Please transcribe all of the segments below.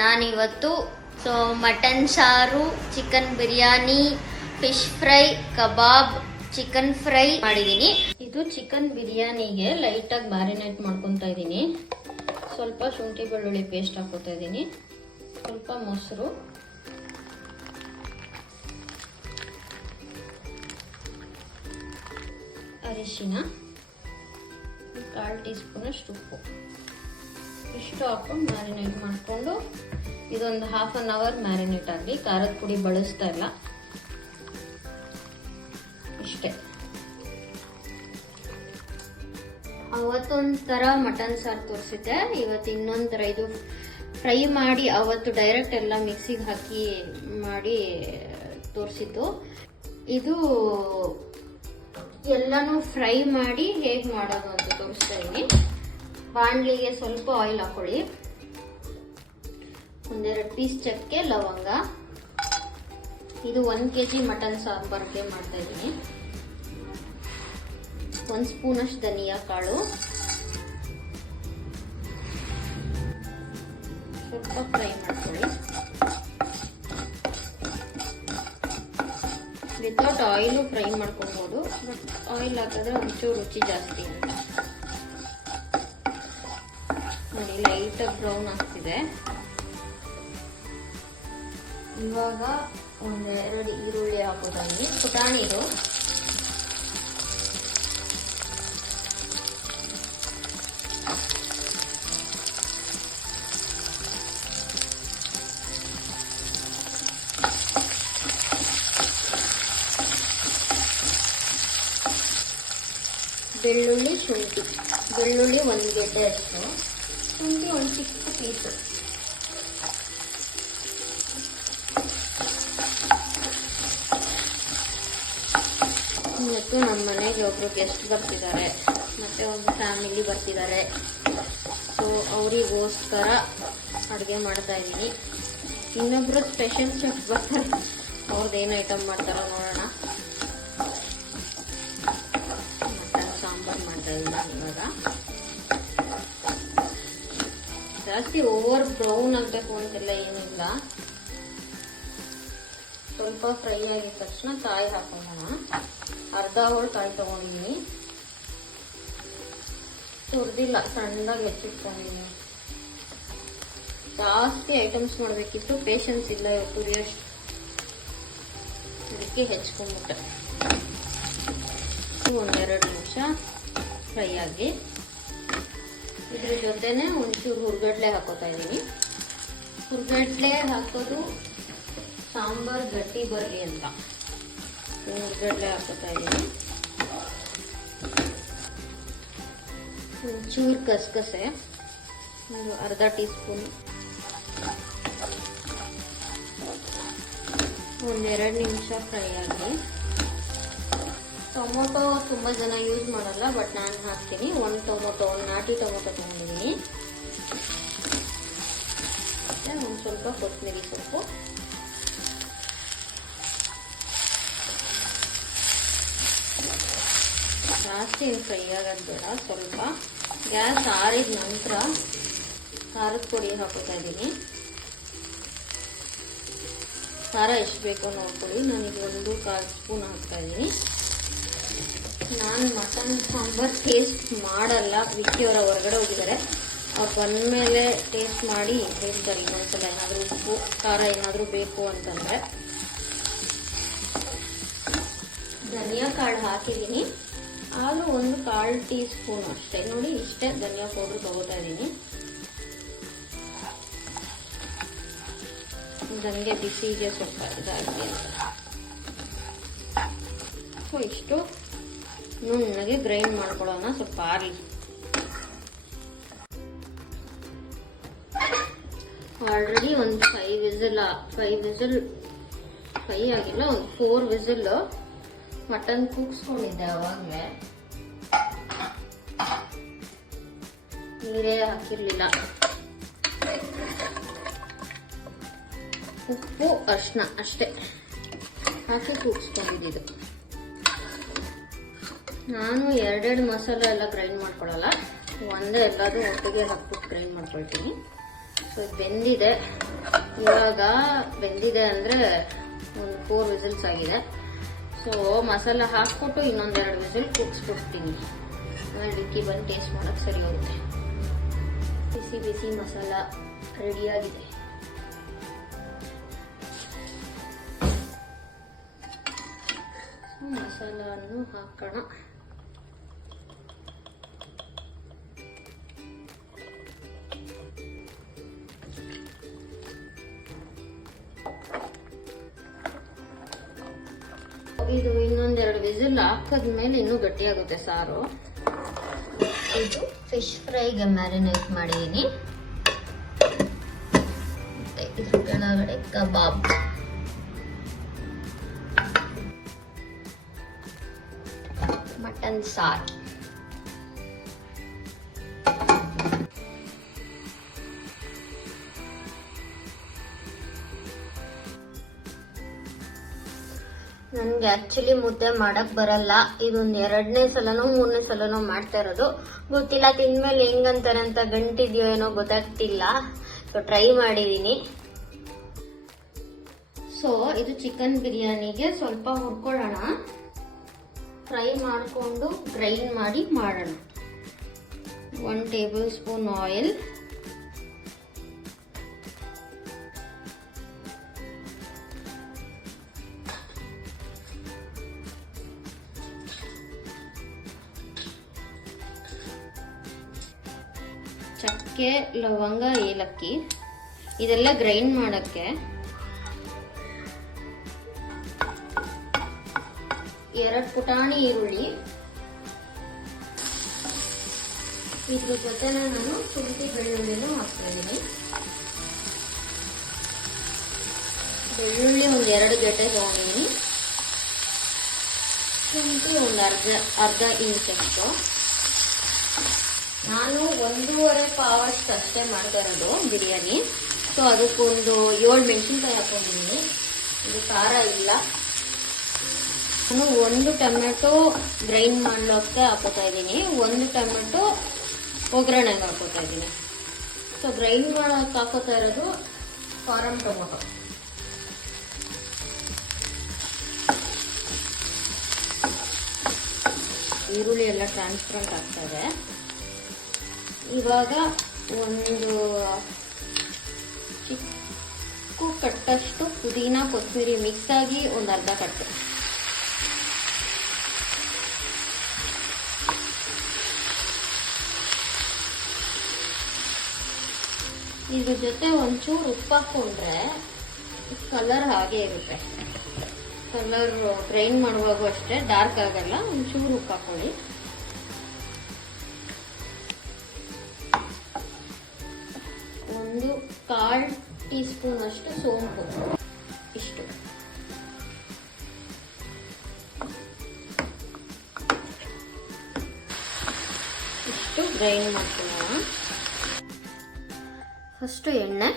ನಾನಿವತ್ತು ಮಟನ್ ಸಾರು, chicken biryani, fish fry, ಕಬಾಬ್, chicken fry ಮಾಡಿದೀನಿ. ಇದು ಚಿಕನ್ ಬಿರಿಯಾನಿಗೆ ಲೈಟ್ ಆಗಿ ಮ್ಯಾರಿನೇಟ್ ಮಾಡ್ಕೊಂತ ಇದ್ದೀನಿ. ಸ್ವಲ್ಪ ಶುಂಠಿ ಬೆಳ್ಳುಳ್ಳಿ ಪೇಸ್ಟ್ ಹಾಕೋತಾ ಇದ್ದೀನಿ, ಸ್ವಲ್ಪ ಮೊಸರು, ಅರಿಶಿನ, 1/4 ಟೀ ಸ್ಪೂನ್ ಅಷ್ಟು ಉಪ್ಪು, ಇಷ್ಟು ಹಾಕೊಂಡು ಮ್ಯಾರಿನೇಟ್ ಮಾಡಿಕೊಂಡು ಇದೊಂದು ಹಾಫ್ ಅನ್ ಅವರ್ ಮ್ಯಾರಿನೇಟ್ ಆಗಲಿ. ಖಾರದ ಪುಡಿ ಬಳಸ್ತಾ ಇಲ್ಲ, ಇಷ್ಟೇ. ಅವತ್ತೊಂಥರ ಮಟನ್ ಸಾರು ತೋರಿಸಿದ್ದೆ, ಇವತ್ತು ಇನ್ನೊಂಥರ. ಇದು ಫ್ರೈ ಮಾಡಿ ಅವತ್ತು ಡೈರೆಕ್ಟ್ ಎಲ್ಲ ಮಿಕ್ಸಿಗೆ ಹಾಕಿ ಮಾಡಿ ತೋರಿಸಿದ್ದು. ಇದು ಎಲ್ಲಾನು ಫ್ರೈ ಮಾಡಿ ಹೇಗೆ ಮಾಡೋದು ಅಂತ ತೋರಿಸ್ತಾ ಇದ್ದೀನಿ. ಬಾಣಲಿಗೆ ಸ್ವಲ್ಪ ಆಯಿಲ್ ಹಾಕೊಳ್ಳಿ, 1-2 ಪೀಸ್ ಚಕ್ಕೆ, ಲವಂಗ. ಇದು 1 kg ಮಟನ್ ಸಾಂಬಾರ್ಗೆ ಮಾಡ್ತಾ ಇದ್ದೀನಿ. 1 ಸ್ಪೂನ್ ಅಷ್ಟು ಧನಿಯಾ ಕಾಳು, ಸ್ವಲ್ಪ ಫ್ರೈ ಮಾಡ್ಕೊಳ್ಳಿ. ವಿತೌಟ್ ಆಯಿಲು ಫ್ರೈ ಮಾಡ್ಕೊಬಹುದು, ಬಟ್ ಆಯಿಲ್ ಹಾಕಿದ್ರೆ ಒಂಚೂರು ರುಚಿ ಜಾಸ್ತಿ ಅಂತ. ನೋಡಿ, ಲೈಟ್ ಬ್ರೌನ್ ಆಗ್ತಿದೆ. ಇವಾಗ 1-2 ಈರುಳ್ಳಿ ಹಾಕೋದಾಗಿ, ಪುಟಾಣಿದು. ಬೆಳ್ಳುಳ್ಳಿ, ಶುಂಠಿ. ಬೆಳ್ಳುಳ್ಳಿ 1 ಗೆಡ್ಡೆ ಅಷ್ಟು, ಶುಂಠಿ 1 ಚಿಕ್ಕ ಪೀಸು. ಇವತ್ತು ನಮ್ಮ ಮನೆಗೆ ಒಬ್ರು ಗೆಸ್ಟ್ ಬರ್ತಿದ್ದಾರೆ, ಮತ್ತೆ ಒಂದು ಫ್ಯಾಮಿಲಿ ಬರ್ತಿದ್ದಾರೆ. ಸೊ ಅವರಿಗೋಸ್ಕರ ಅಡುಗೆ ಮಾಡ್ತಾ ಇದ್ದೀನಿ. ಇನ್ನೊಬ್ರು ಸ್ಪೆಷಲ್ ಚೆಫ್ ಬರ್ತಾರೆ, ಅವ್ರದ್ದು ಏನು ಐಟಮ್ ಮಾಡ್ತಾರೋ ನೋಡೋಣ. ಮಟನ್ ಸಾಂಬಾರ್ ಮಾಡ್ತಾ ಇದ್ದೀನಿ. ಇವಾಗ ಜಾಸ್ತಿ ಓವರ್ ಬ್ರೌನ್ ಆಗಬೇಕು ಅಂತೆಲ್ಲ ಏನಿಲ್ಲ, ಸ್ವಲ್ಪ ಫ್ರೈ ಆಗಿದ ತಕ್ಷಣ ಕಾಯಿ ಹಾಕೋಣ. ಅರ್ಧ ಹೋಳು ಕಾಯಿ ತಗೊಂಡಿದ್ದೀನಿ, ತುರ್ದಿಲ್ಲ, ಸಣ್ಣದಾಗಿ ಹೆಚ್ಚಿಟ್ಕೊಂಡಿದ್ದೀನಿ. ಜಾಸ್ತಿ ಐಟಮ್ಸ್ ಮಾಡಬೇಕಿತ್ತು, ಪೇಷನ್ಸ್ ಇಲ್ಲ ಇವತ್ತು ತುರಿಯಷ್ಟು, ಅದಕ್ಕೆ ಹೆಚ್ಕೊಂಡ್ಬಿಟ್ಟೆ. 1-2 ನಿಮಿಷ ಫ್ರೈ ಆಗಿ, ಇದ್ರ ಜೊತೆನೆ ಒಂಚೂರು ಹುರ್ಗಡ್ಲೆ ಹಾಕೋತಾ ಇದ್ದೀನಿ. ಹುರ್ಗಡ್ಲೆ ಹಾಕೋದು ಸಾಂಬಾರ್ ಗಟ್ಟಿ ಬರಲಿ ಅಂತ ಹುರ್ಗಡ್ಲೆ ಹಾಕೋತಾ ಇದ್ದೀನಿ. ಒಂಚೂರು ಕಸಕಸೆ, ಒಂದು ಅರ್ಧ ಟೀ ಸ್ಪೂನ್. 1-2 ನಿಮಿಷ ಫ್ರೈ ಆಗಿ. ಟೊಮೊಟೊ ತುಂಬ ಜನ ಯೂಸ್ ಮಾಡಲ್ಲ, ಬಟ್ ನಾನು ಹಾಕ್ತೀನಿ. 1 ಟೊಮೊಟೊ, 1 ನಾಟಿ ಟೊಮೊಟೊ ತಗೊಂಡಿದ್ದೀನಿ. ಮತ್ತೆ ಒಂದು ಸ್ವಲ್ಪ ಕೊತ್ತಂಬರಿ ಸೊಪ್ಪು, ಜಾಸ್ತಿ ಫ್ರೈ ಆಗೋದು ಬೇಡ. ಸ್ವಲ್ಪ ಗ್ಯಾಸ್ ಆರಿದ ನಂತರ ಖಾರದ ಪುಡಿ ಹಾಕೋತಾ ಇದ್ದೀನಿ. ಖಾರ ಎಷ್ಟು ಬೇಕೋ ನೋಡ್ಕೊಳ್ಳಿ. ನಾನೀಗ 1/4 ಸ್ಪೂನ್ ಹಾಕ್ತಾ ಇದ್ದೀನಿ. ನಾನು ಮಟನ್ ಸಾಂಬಾರ್ ಟೇಸ್ಟ್ ಮಾಡಲ್ಲ, ವಿಕ್ಕಿಯವರ ಹೊರಗಡೆ ಹೋಗಿದ್ದಾರೆ. ಅವ್ರು ಬಂದಮೇಲೆ ಟೇಸ್ಟ್ ಮಾಡಿ ಹೇಳ್ತಾರೆ ಇನ್ನೊಂದ್ಸಲ ಏನಾದರೂ ಉಪ್ಪು ಖಾರ ಏನಾದರೂ ಬೇಕು ಅಂತಂದರೆ. ಧನಿಯಾ ಕಾಳು ಹಾಕಿದ್ದೀನಿ, ಆದರೂ 1/4 ಟೀ ಸ್ಪೂನ್ ಅಷ್ಟೇ. ನೋಡಿ, ಇಷ್ಟೇ ಧನಿಯಾ ಪೌಡ್ರ್ ತಗೋತಾ ಇದ್ದೀನಿ. ನನಗೆ ಬಿಸಿಗೆ ಸ್ವಲ್ಪ ಇದಾಗಿ ಅಂತ. ಸೊ ಇಷ್ಟು ನುಣ್ಣಗೆ ಗ್ರೈಂಡ್ ಮಾಡ್ಕೊಳ್ಳೋಣ, ಸ್ವಲ್ಪ ಆರ್ಲಿ. ಆಲ್ರೆಡಿ ಒಂದು 5 ವಿಸಿಲ್ 5 ಆಗಿಲ್ಲ, ಒಂದು 4 ವಿಸಿಲ್ ಮಟನ್ ಕೂಗಿಸ್ಕೊಂಡಿದ್ದೆ. ಅವಾಗಲೇ ನೀರೇ ಹಾಕಿರ್ಲಿಲ್ಲ. ಉಪ್ಪು, ಅರಿಶಿನ ಅಷ್ಟೇ ಹಾಕಿ ಕೂಗಿಸ್ಕೊಂಡಿದ್ದು. ನಾನು 2 ಮಸಾಲೆ ಎಲ್ಲ ಗ್ರೈಂಡ್ ಮಾಡ್ಕೊಳ್ಳಲ್ಲ, ಒಂದೇ ಎಲ್ಲದೂ ಒಟ್ಟಿಗೆ ಹಾಕ್ಬಿಟ್ಟು ಗ್ರೈಂಡ್ ಮಾಡ್ಕೊಳ್ತೀನಿ. ಸೊ ಬೆಂದಿದೆ. ಇವಾಗ ಬೆಂದಿದೆ ಅಂದರೆ ಒಂದು 4 ವಿಸಿಲ್ಸ್ ಆಗಿದೆ. ಸೊ ಮಸಾಲ ಹಾಕ್ಬಿಟ್ಟು ಇನ್ನೊಂದೆರಡು ವಿಸಿಲ್ ಕೂಗಿಸ್ಬಿಡ್ತೀನಿ. ಆಮೇಲೆ ಡಿಕ್ಕಿ ಬಂದು ಟೇಸ್ಟ್ ಮಾಡೋಕ್ಕೆ ಸರಿ ಹೋಗುತ್ತೆ. ಬಿಸಿ ಬಿಸಿ ಮಸಾಲ ರೆಡಿಯಾಗಿದೆ. ಮಸಾಲನ್ನು ಹಾಕೋಣ. ಇದು ಇನ್ನೊಂದೆರಡು ವಿಸಿಲ್ ಹಾಕಿದ್ಮೇಲೆ ಇನ್ನೂ ಗಟ್ಟಿಯಾಗುತ್ತೆ ಸಾರು. ಇದು ಫಿಶ್ ಫ್ರೈಗೆ ಮ್ಯಾರಿನೇಟ್ ಮಾಡಿದ್ದೀನಿ. ಮತ್ತೆ ಇದ್ರ ಕೆಳಗಡೆ ಕಬಾಬ್, ಮಟನ್ ಸಾರು. ನನಗೆ ಆಕ್ಚುಲಿ ಮುದ್ದೆ ಮಾಡಕ್ ಬರಲ್ಲ. ಇದೊಂದು 2ನೇ ಸಲನೋ 3ನೇ ಸಲನೋ ಮಾಡ್ತಾ ಇರೋದು. ಗೊತ್ತಿಲ್ಲ ತಿಂದ್ಮೇಲೆ ಹೆಂಗಂತಾರೆ ಅಂತ, ಗಂಟಿದ್ಯೋ ಏನೋ ಗೊತ್ತಾಗ್ತಿಲ್ಲ. ಸೊ ಟ್ರೈ ಮಾಡಿದೀನಿ. ಸೊ ಇದು ಚಿಕನ್ ಬಿರಿಯಾನಿಗೆ ಸ್ವಲ್ಪ ಹುರ್ಕೊಳ್ಳೋಣ. ಫ್ರೈ ಮಾಡಿಕೊಂಡು ಗ್ರೈಂಡ್ ಮಾಡಿ ಮಾಡೋಣ. 1 ಟೇಬಲ್ ಸ್ಪೂನ್ ಆಯಿಲ್, ಚಕ್ಕೆ, ಲವಂಗ, ಏಲಕ್ಕಿ ಇದೆಲ್ಲ ಗ್ರೈಂಡ್ ಮಾಡಕ್ಕೆ. 2 ಪುಟಾಣಿ ಈರುಳ್ಳಿ. ಇದ್ರ ಜೊತೆ ನಾನು ಶುಂಠಿ ಬೆಳ್ಳುಳ್ಳಿನೂ ಹಾಕ್ತಾ ಇದ್ದೀನಿ. ಬೆಳ್ಳುಳ್ಳಿ ಒಂದು 2 ಗೆಡ್ಡೆ ತಗೊಂಡಿದ್ದೀನಿ. ಶುಂಠಿ ಒಂದು ಅರ್ಧ ಇಂಚಷ್ಟು. ನಾನು 1.5 ಪಾವಷ್ಟು ಅಷ್ಟೇ ಮಾಡ್ತಾ ಇರೋದು ಬಿರಿಯಾನಿ. ಸೊ ಅದಕ್ಕೊಂದು 7 ಮೆಣಸಿನ್ಕಾಯಿ ಹಾಕೊಂಡಿದ್ದೀನಿ. ಇದು ಖಾರ ಇಲ್ಲ. ನಾನು 1 ಟೊಮೆಟೊ ಗ್ರೈಂಡ್ ಮಾಡ್ಲಿಕ್ಕೆ ಹಾಕೋತಾ ಇದ್ದೀನಿ. 1 ಟೊಮೆಟೊ ಒಗ್ಗರಣೆಗೆ ಹಾಕೋತಾ ಇದ್ದೀನಿ. ಸೊ ಗ್ರೈಂಡ್ ಮಾಡೋಕೆ ಹಾಕೋತಾ ಇರೋದು ಫಾರಂ ಟೊಮೊಟೊ. ಈರುಳ್ಳಿ ಎಲ್ಲ ಟ್ರಾನ್ಸ್ಪರೆಂಟ್ ಆಗ್ತಾ ಇದೆ. ಇವಾಗ ಒಂದು ಚಿಕ್ಕ ಕಟ್ಟಷ್ಟು ಪುದೀನ, ಕೊತ್ತಂಬರಿ ಮಿಕ್ಸ್ ಆಗಿ ಒಂದು ಅರ್ಧ ಕಟ್ಟು. ಇದ್ರ ಜೊತೆ ಒಂಚೂರು ಉಪ್ಪು ಹಾಕೊಂಡ್ರೆ ಕಲರ್ ಹಾಗೆ ಇರುತ್ತೆ. ಕಲರ್ ಗ್ರೈಂಡ್ ಮಾಡುವಾಗೂ ಅಷ್ಟೇ ಡಾರ್ಕ್ ಆಗಲ್ಲ. ಒಂಚೂರು ಉಪ್ಪು ಹಾಕೊಳ್ಳಿ. ಒಂದು 1/4 ಟೀ ಸ್ಪೂನ್ ಅಷ್ಟು ಸೋಂಪು. ಇಷ್ಟು ಗ್ರೈಂಡ್ ಮಾಡ್ಕೊಳ್ಳೋಣ. ಫಸ್ಟ್ ಎಣ್ಣೆ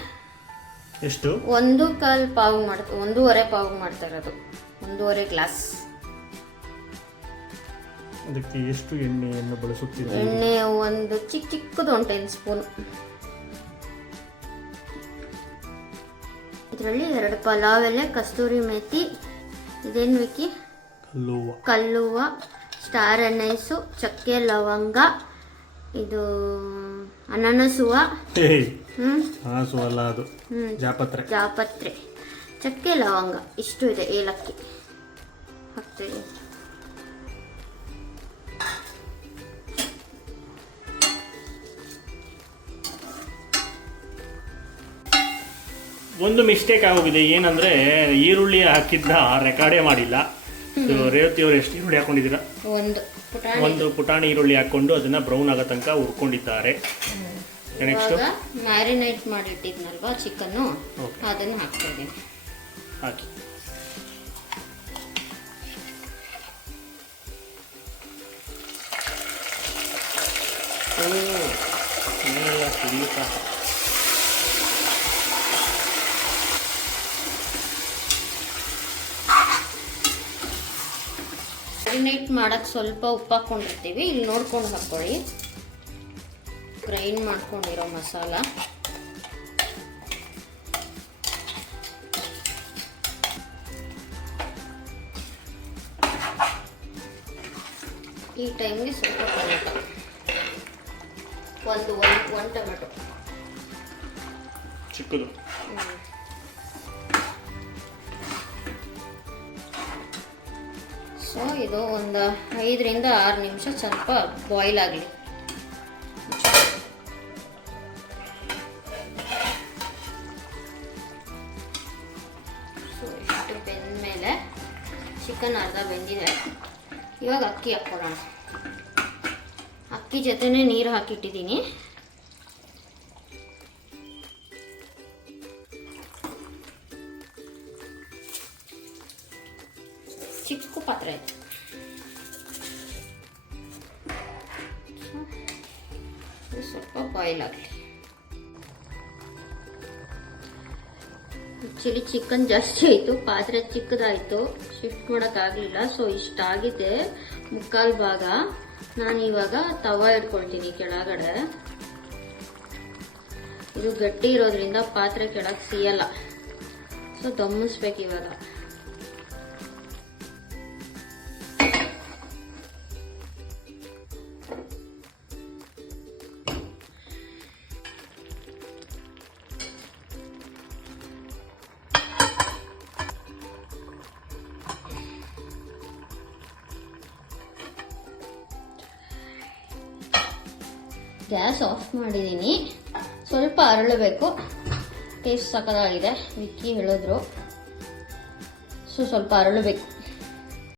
ಎಷ್ಟು? 1/4 ಪಾವು 1.5 ಪಾವು ಮಾಡ್ತಾ ಇರೋದು. 1.5 ಗ್ಲಾಸ್. ಅದಕ್ಕೆ ಎಷ್ಟು ಎಣ್ಣೆಯನ್ನು ಬಳಸುತ್ತೀರಿ? ಎಣ್ಣೆ ಒಂದು ಚಿಕ್ಕದು 1 10 ಸ್ಪೂನ್. ಇದರಲ್ಲಿ 2 ಪಲಾವ್ ಎಲೆ, ಕಸ್ತೂರಿ ಮೇಥಿ, ಇದೇನು ಬೇಕಿ, ಕಲ್ಲುವ, ಸ್ಟಾರ್ ಅನೈಸು, ಚಕ್ಕೆ, ಲವಂಗ, ಇದು ಅನಾನಸುವ, ಅಲ್ಲ ಅದು ಜಾಪತ್ರೆ, ಚಕ್ಕೆ, ಲವಂಗ ಇಷ್ಟು ಇದೆ. ಏಲಕ್ಕಿ ಹಾಕ್ತೀವಿ. ಒಂದು ಮಿಸ್ಟೇಕ್ ಆಗೋಗಿದೆ. ಏನಂದ್ರೆ ಈರುಳ್ಳಿ ಹಾಕಿದ್ದ ರೆಕಾರ್ಡೇ ಮಾಡಿಲ್ಲ. ರೇವತಿ ಅವರು ಎಷ್ಟು ಈರುಳ್ಳಿ ಹಾಕೊಂಡಿದ್ದೀರಾ? ಒಂದು ಪುಟಾಣಿ ಈರುಳ್ಳಿ ಹಾಕೊಂಡು ಅದನ್ನ ಬ್ರೌನ್ ಆಗೋ ತನಕ ಹುರ್ಕೊಂಡಿದ್ದಾರೆ. ನೆಕ್ಸ್ಟ್ ಮ್ಯಾರಿನೇಟ್ ಮಾಡಿಟ್ಟಿದ್ನಲ್ವಾ ಚಿಕನ್ನು, ಅದನ್ನು ಹಾಕ್ತಾ ಇದ್ದೀನಿ. ಹಾಕಿ. ಮ್ಯಾರಿನೇಟ್ ಮಾಡಕ್ಕೆ ಸ್ವಲ್ಪ ಉಪ್ಪು ಹಾಕ್ಕೊಂಡಿರ್ತೀವಿ. ಇಲ್ಲಿ ನೋಡ್ಕೊಂಡು ಹಾಕ್ಕೊಳ್ಳಿ. ಗ್ರೈಂಡ್ ಮಾಡ್ಕೊಂಡಿರೋ ಮಸಾಲ ಈ ಟೈಮ್ಗೆ ಸ್ವಲ್ಪ ಟೊಮೆಟೊ, ಒಂದು ಟೊಮೆಟೊ ಚಿಕ್ಕದು. ಸೊ ಇದು ಒಂದು 5 ರಿಂದ 6 ನಿಮಿಷ ಸ್ವಲ್ಪ ಬಾಯ್ಲ್ ಆಗಲಿ. ಸೊ ಇಷ್ಟು ಬೆಂದಮೇಲೆ ಚಿಕನ್ ಅರ್ಧ ಬೆಂದಿದೆ. ಇವಾಗ ಅಕ್ಕಿ ಹಾಕ್ಕೊಳ್ಳೋಣ. ಅಕ್ಕಿ ಜೊತೆನೇ ನೀರು ಹಾಕಿಟ್ಟಿದ್ದೀನಿ. ಚಿಕ್ಕ ಪಾತ್ರೆ ಆಯ್ತು. ಸ್ವಲ್ಪ ಬಾಯ್ಲ್ ಆಗಲಿ. ಆ್ಯಕ್ಚುಲಿ ಚಿಕನ್ ಜಾಸ್ತಿ ಆಯಿತು, ಪಾತ್ರೆ ಚಿಕ್ಕದಾಯಿತು, ಶಿಫ್ಟ್ ಮಾಡೋಕ್ಕಾಗಲಿಲ್ಲ. ಸೊ ಇಷ್ಟಾಗಿದೆ, ಮುಕ್ಕಾಲು ಭಾಗ. ನಾನು ಇವಾಗ ತವ ಇಟ್ಕೊಳ್ತೀನಿ ಕೆಳಗಡೆ. ಇದು ಗಟ್ಟಿ ಇರೋದ್ರಿಂದ ಪಾತ್ರೆ ಕೆಳಗೆ ಸಿಯಲ್ಲ. ಸೊ ದಮ್ಮಿಸ್ಬೇಕು ಇವಾಗ. ಗ್ಯಾಸ್ ಆಫ್ ಮಾಡಿದ್ದೀನಿ. ಸ್ವಲ್ಪ ಅರಳಬೇಕು. ಟೇಸ್ಟ್ ಸಕ್ಕತ್ತಾಗಿದೆ, ವಿಕ್ಕಿ ಹೇಳಿದ್ರು. ಸೊ ಸ್ವಲ್ಪ ಅರಳಬೇಕು.